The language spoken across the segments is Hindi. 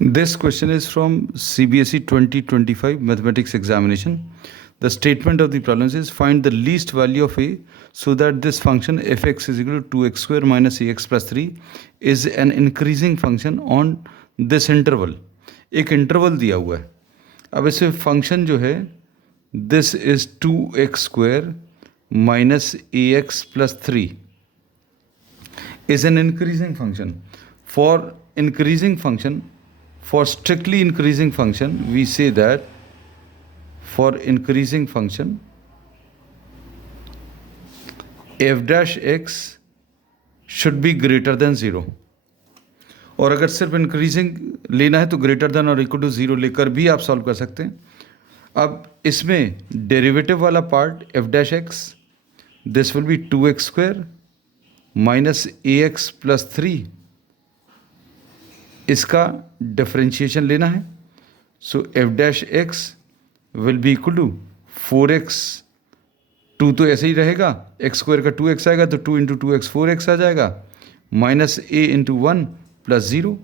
This question is from CBSE 2025 mathematics examination. The statement of the problem is find the least value of a so that this function fx is equal to 2x square minus ax plus 3 is an increasing function on this interval. एक इंटरवल दिया हुआ है. अब इसमें फंक्शन जो है this is 2x square minus ax plus 3 is an increasing function. For increasing function, for strictly increasing function, we say that for increasing function, f dash x should be greater than 0. और अगर सिर्फ इंक्रीजिंग लेना है तो ग्रेटर देन और इक्वल टू 0 लेकर भी आप सॉल्व कर सकते हैं. अब इसमें डेरिवेटिव वाला part f dash x, this will be 2x square minus ax plus 3, इसका डिफरेंशिएशन लेना है. So f dash x will be equal to 4x, 2 तो ऐसे ही रहेगा, x स्क्वायर का 2x आएगा तो 2 इंटू 2x 4x आ जाएगा, माइनस a इंटू 1 प्लस 0,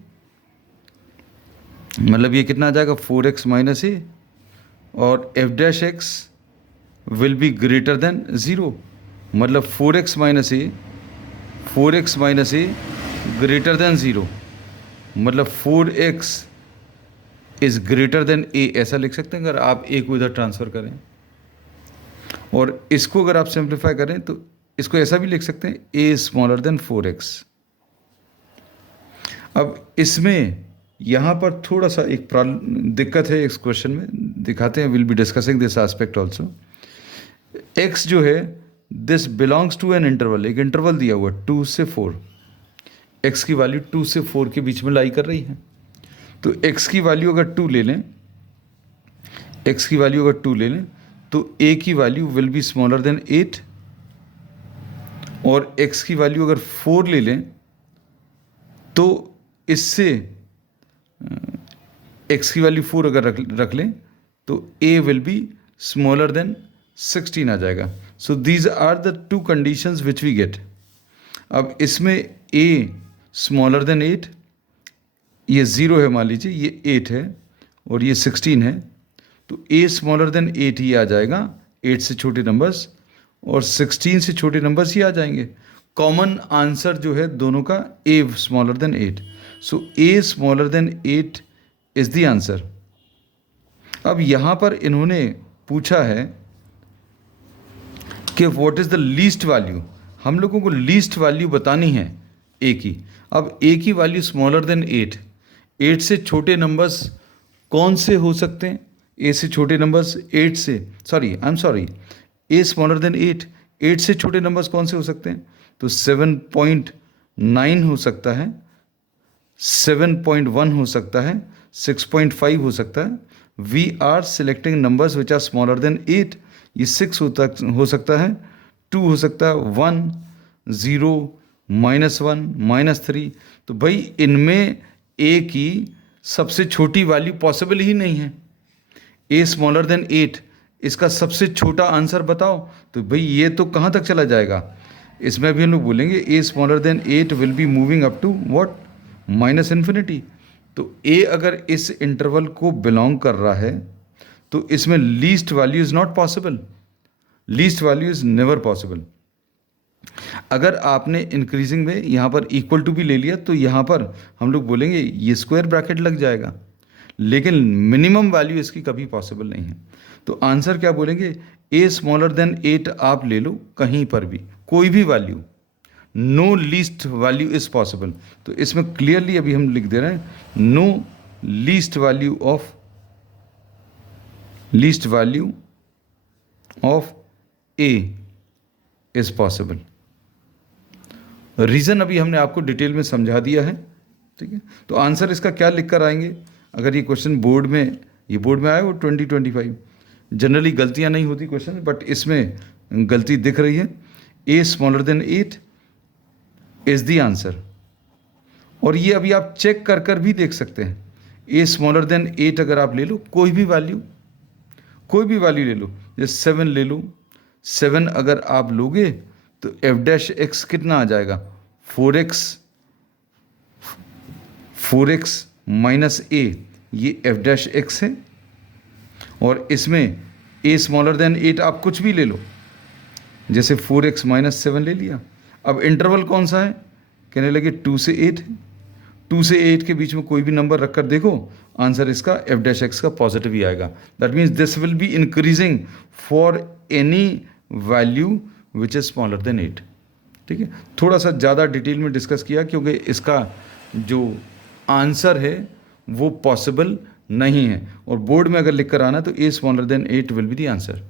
मतलब ये कितना आ जाएगा 4x माइनस a, और f dash x will be greater than 0, मतलब 4x minus a, 4x minus a greater than 0, मतलब 4x is greater than a, ऐसा लिख सकते हैं अगर आप a को इधर ट्रांसफ़र करें. और इसको अगर आप सिंप्लीफाई करें तो इसको ऐसा भी लिख सकते हैं a स्मॉलर देन 4x. अब इसमें यहाँ पर थोड़ा सा एक दिक्कत है इस क्वेश्चन में, दिखाते हैं. Will be discussing this aspect also. x जो है this belongs to an interval, एक इंटरवल दिया हुआ 2 से 4. x की वैल्यू 2 से 4 के बीच में लाई कर रही है. तो x की वैल्यू अगर 2 ले लें, x की वैल्यू अगर 2 ले लें तो a की value will be smaller than 8, और x की वैल्यू अगर 4 ले लें तो इससे x की वैल्यू 4 अगर रख लें तो a will be smaller than 16 आ जाएगा. So these are the two conditions which we get. अब इसमें a स्मॉलर देन 8, ये 0 है मान लीजिए, ये 8 है और ये 16 है, तो a स्मॉलर देन 8 ही आ जाएगा, 8 से छोटे नंबर्स, और 16 से छोटे नंबर्स ही आ जाएंगे. कॉमन आंसर जो है दोनों का a smaller than 8. So a smaller than 8 is the answer. अब यहाँ पर इन्होंने पूछा है कि what is the least value. हम लोगों को लीस्ट वैल्यू बतानी है a की. अब a की वैल्यू स्मॉलर देन 8, 8 से छोटे नंबर्स कौन से हो सकते हैं? a से छोटे नंबर्स 8 से, a स्मॉलर देन 8, 8 से छोटे नंबर्स कौन से हो सकते हैं? तो 7.9 हो सकता है, 7.1 हो सकता है, 6.5 हो सकता है. We are selecting numbers which are smaller than 8. ये 6 हो सकता है, 2 हो सकता है, 1, 0, -1, -3. तो भाई इनमें a की सबसे छोटी वैल्यू पॉसिबल ही नहीं है. a स्मॉलर देन 8, इसका सबसे छोटा आंसर बताओ. तो भाई ये तो कहाँ तक चला जाएगा? इसमें भी हम लोग बोलेंगे a smaller than 8 will be moving up to what, minus infinity. तो a अगर इस इंटरवल को बिलोंग कर रहा है तो इसमें least value is not possible. Least value is never possible. अगर आपने इंक्रीजिंग में यहाँ पर इक्वल टू भी ले लिया तो यहाँ पर हम लोग बोलेंगे ये स्क्वायर ब्रैकेट लग जाएगा, लेकिन मिनिमम वैल्यू इसकी कभी पॉसिबल नहीं है. तो आंसर क्या बोलेंगे? a स्मॉलर देन 8 आप ले लो कहीं पर भी, कोई भी value, no least value is possible. तो इसमें क्लियरली अभी हम लिख दे रहे हैं no least value of a is possible. Reason अभी हमने आपको डिटेल में समझा दिया है, ठीक है. तो आंसर इसका क्या लिख कर आएंगे? अगर ये क्वेश्चन बोर्ड में आया वो 2025, जनरली गलतियां नहीं होती क्वेश्चन, बट इसमें गलती दिख रही है. a smaller than 8 is the answer. और ये अभी आप चेक कर भी देख सकते हैं. a स्मॉलर देन 8 अगर आप ले लो, कोई भी वैल्यू ले लो, जैसे 7 ले लो, 7 अगर आप लोगे तो f डैश एक्स कितना आ जाएगा? 4x माइनस ए, ये एफ डैश एक्स है, और इसमें ए स्मॉलर देन 8 आप कुछ भी ले लो, जैसे 4x माइनस 7 ले लिया। अब इंटरवल कौन सा है, कहने लगे 2 से 8 है, 2 से 8 के बीच में कोई भी नंबर रखकर देखो, आंसर इसका एफ डैश एक्स का पॉजिटिव ही आएगा। That means this will be increasing for any value which is smaller than 8। ठीक है, थोड़ा सा ज़्यादा डिटेल में डिस्कस किया क्योंकि इसका जो आंसर है वो पॉसिबल नहीं है, और बोर्ड में अगर लिख कर आना तो a smaller than 8 will be the answer.